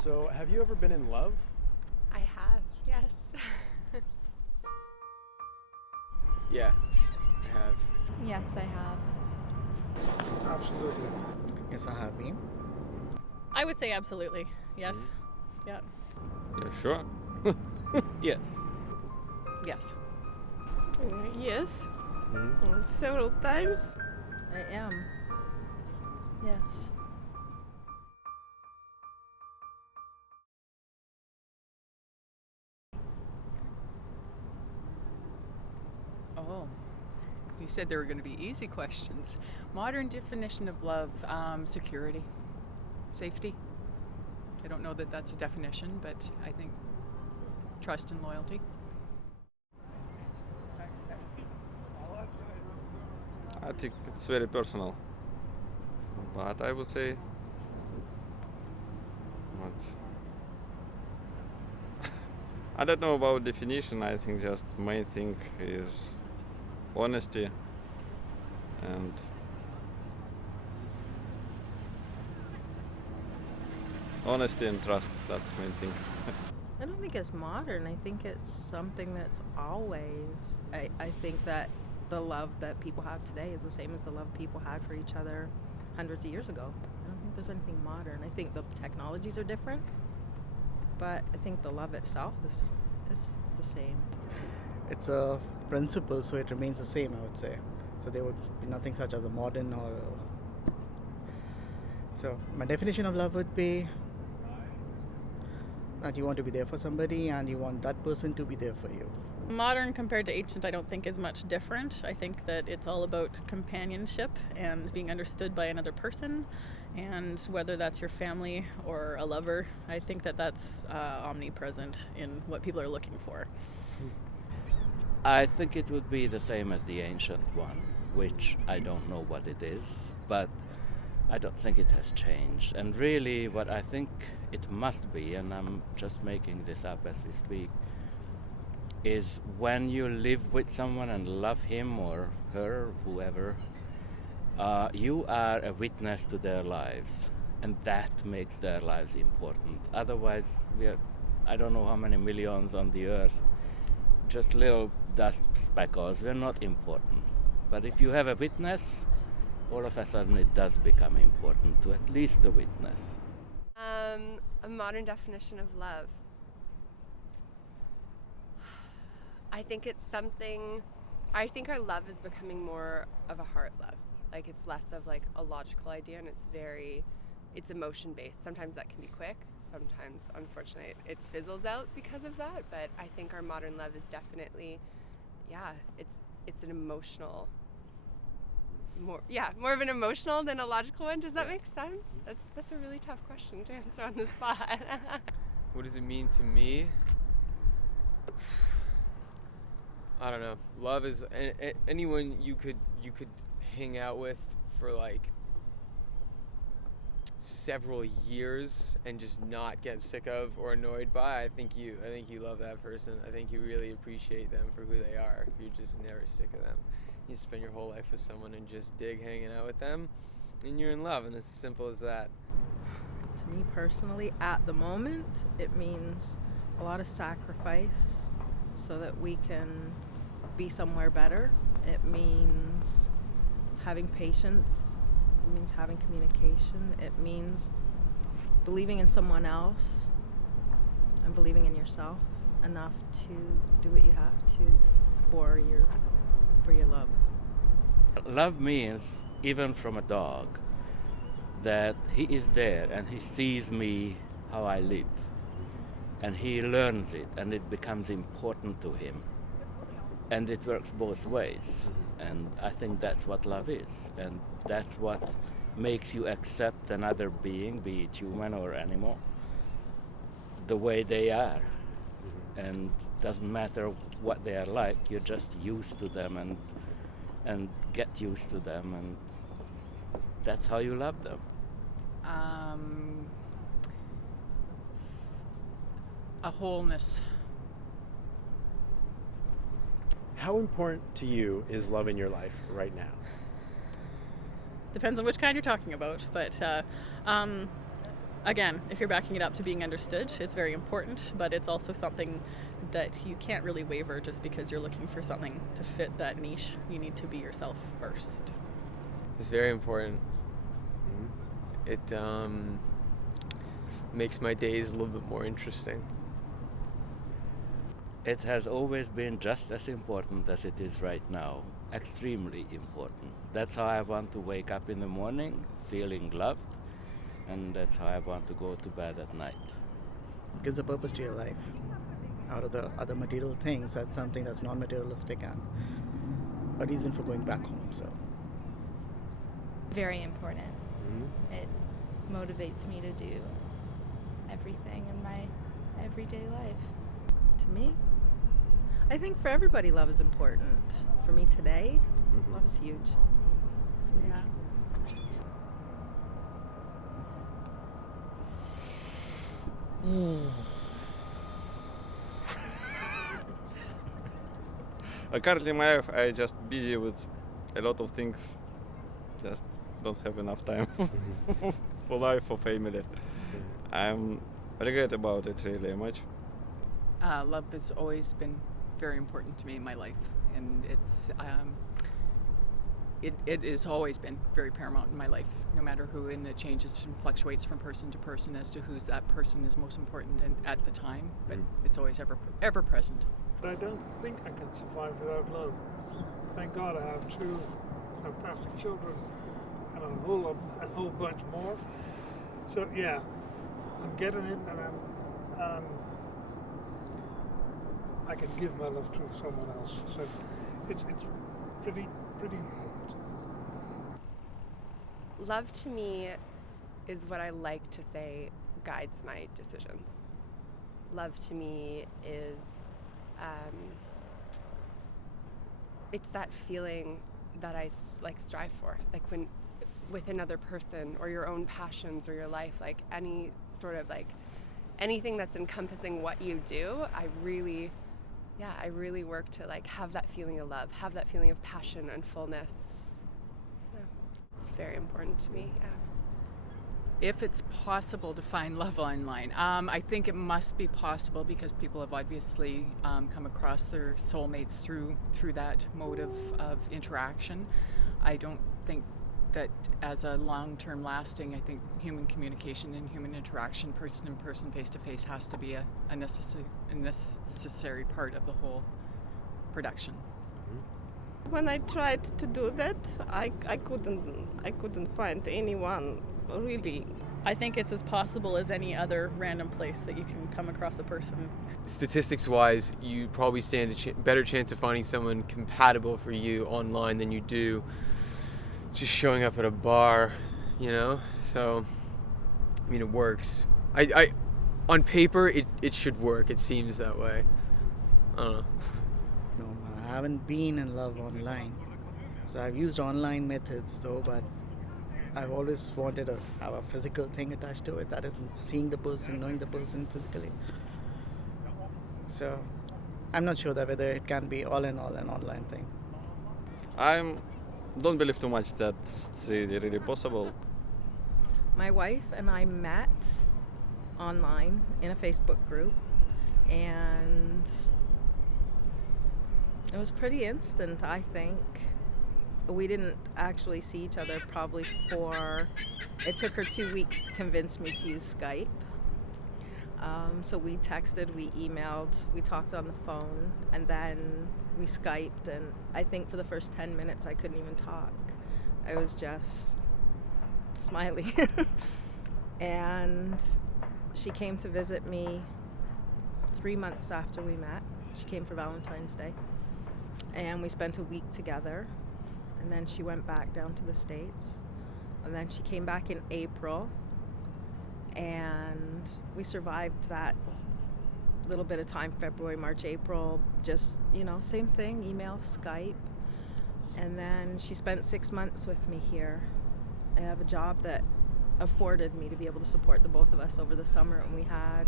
So, have you ever been in love? I have, yes. Yeah, I have. Yes, I have. Absolutely. Yes, I have been. I would say absolutely. Yes. Yeah. Yeah, sure. Yes. Yes. Yes. Several times. I am. Yes. Oh, you said there were going to be easy questions. Modern definition of love, security, safety. I don't know that that's a definition, but I think trust and loyalty. I think it's very personal. But I would say what I don't know about definition. I think just main thing is honesty and trust. That's main thing. I don't think it's modern. I think it's something that's always. I think that the love that people have today is the same as the love people had for each other hundreds of years ago. I don't think there's anything modern. I think the technologies are different, but I think the love itself is the same. It's a principle, so it remains the same, I would say. So there would be nothing such as a modern or. So my definition of love would be that you want to be there for somebody and you want that person to be there for you. Modern compared to ancient, I don't think is much different. I think that it's all about companionship and being understood by another person, and whether that's your family or a lover, I think that that's omnipresent in what people are looking for. I think it would be the same as the ancient one, which I don't know what it is, but I don't think it has changed. And really what I think it must be, and I'm just making this up as we speak, is when you live with someone and love him or her, whoever, you are a witness to their lives, and that makes their lives important. Otherwise, I don't know how many millions on the earth, just little dust speckles, we're not important. But if you have a witness, all of a sudden it does become important to at least the witness. A modern definition of love. I think it's something, I think our love is becoming more of a heart love. Like it's less of like a logical idea, and it's emotion based. Sometimes that can be quick. Sometimes, unfortunately, it fizzles out because of that. But I think our modern love is definitely, it's an emotional, more of an emotional than a logical one. Does that make sense? That's a really tough question to answer on the spot. What does it mean to me? I don't know. Love is anyone you could hang out with for like several years and just not get sick of or annoyed by. I think you love that person. I think you really appreciate them for who they are. You're just never sick of them. You spend your whole life with someone and just dig hanging out with them, and you're in love, and it's as simple as that. To me personally, at the moment, it means a lot of sacrifice so that we can be somewhere better. It means having patience. It means having communication. It means believing in someone else and believing in yourself enough to do what you have to for your love. Love means, even from a dog, that he is there and he sees me how I live, and he learns it and it becomes important to him, and it works both ways. And I think that's what love is, and that's what makes you accept another being, be it human or animal, the way they are. And doesn't matter what they are like, you're just used to them and get used to them, and that's how you love them. A wholeness. How important to you is love in your life right now? Depends on which kind you're talking about, but again, if you're backing it up to being understood, it's very important, but it's also something that you can't really waver just because you're looking for something to fit that niche. You need to be yourself first. It's very important. It makes my days a little bit more interesting. It has always been just as important as it is right now. Extremely important. That's how I want to wake up in the morning feeling loved, and that's how I want to go to bed at night. Gives a purpose to your life. Out of the other material things, that's something that's non-materialistic and a reason for going back home. So Very important. It motivates me to do everything in my everyday life. To me, I think for everybody, love is important. For me today, love is huge. Yeah. Currently in my life, I just busy with a lot of things. Just don't have enough time for life, for family. I'm regret about it really much. Love has always been very important to me in my life, and it has always been very paramount in my life, no matter who, and it changes and fluctuates from person to person as to who's that person is most important at the time, but it's always ever present. I don't think I can survive without love. Thank God I have two fantastic children and a whole bunch more. So yeah, I'm getting it, and I can give my love to someone else. So it's pretty important. Love to me is what I like to say guides my decisions. Love to me is it's that feeling that I strive for, like when with another person or your own passions or your life, like any sort of anything that's encompassing what you do. I really work to have that feeling of love, have that feeling of passion and fullness. Yeah. It's very important to me. Yeah. If it's possible to find love online, I think it must be possible because people have obviously come across their soulmates through that mode of interaction. I don't think that as a long-term lasting, I think human communication and human interaction, person in person, face to face, has to be a necessary part of the whole production. When I tried to do that, I couldn't find anyone really. I think it's as possible as any other random place that you can come across a person. Statistics-wise, you probably stand a better chance of finding someone compatible for you online than you do just showing up at a bar, you know? So, I mean, it works. I on paper, it should work. It seems that way. no, I haven't been in love online. So I've used online methods though, but I've always wanted to have a physical thing attached to it. That is seeing the person, knowing the person physically. So I'm not sure that whether it can be all in all an online thing. I don't believe too much that's really possible. My wife and I met online in a Facebook group, and it was pretty instant, I think. We didn't actually see each other probably it took her 2 weeks to convince me to use Skype. So we texted, we emailed, we talked on the phone, and then we Skyped, and I think for the first 10 minutes I couldn't even talk. I was just smiling. And she came to visit me 3 months after we met. She came for Valentine's Day, and we spent a week together. And then she went back down to the States. And then she came back in April. And we survived that little bit of time, February, March, April. Just, same thing, email, Skype. And then she spent 6 months with me here. I have a job that afforded me to be able to support the both of us over the summer. And we had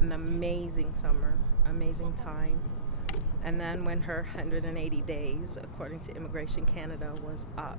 an amazing summer, amazing time. And then when her 180 days, according to Immigration Canada, was up,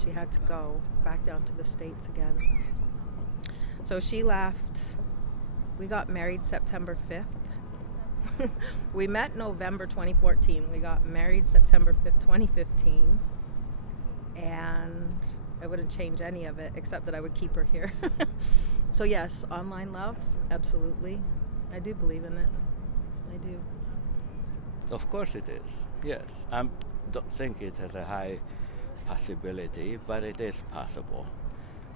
she had to go back down to the States again. So she left. We got married September 5th. We met November 2014. We got married September 5th, 2015. And I wouldn't change any of it except that I would keep her here. So yes, online love, absolutely. I do believe in it. I do. Of course it is, yes. I don't think it has a high possibility, but it is possible.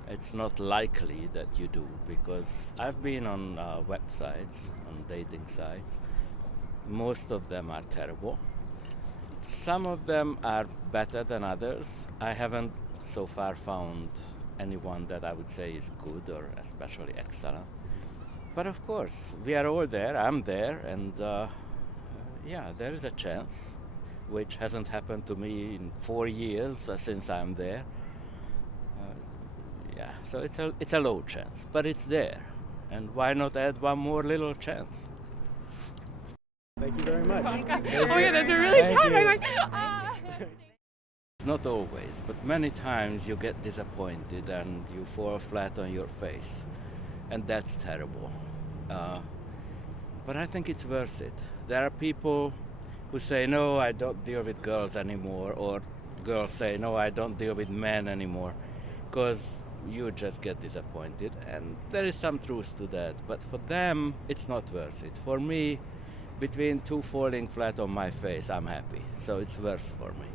It's not likely that you do, because I've been on websites, on dating sites. Most of them are terrible. Some of them are better than others. I haven't so far found anyone that I would say is good or especially excellent. But of course, we are all there, I'm there, and yeah, there is a chance, which hasn't happened to me in 4 years since I'm there. Yeah, so it's a low chance, but it's there. And why not add one more little chance? Thank you very much. Oh yeah, that's a really Thank tough. you. I'm like, Not always, but many times you get disappointed and you fall flat on your face. And that's terrible. But I think it's worth it. There are people who say, no, I don't deal with girls anymore, or girls say, no, I don't deal with men anymore, because you just get disappointed. And there is some truth to that, but for them, it's not worth it. For me, between two falling flat on my face, I'm happy, so it's worth for me.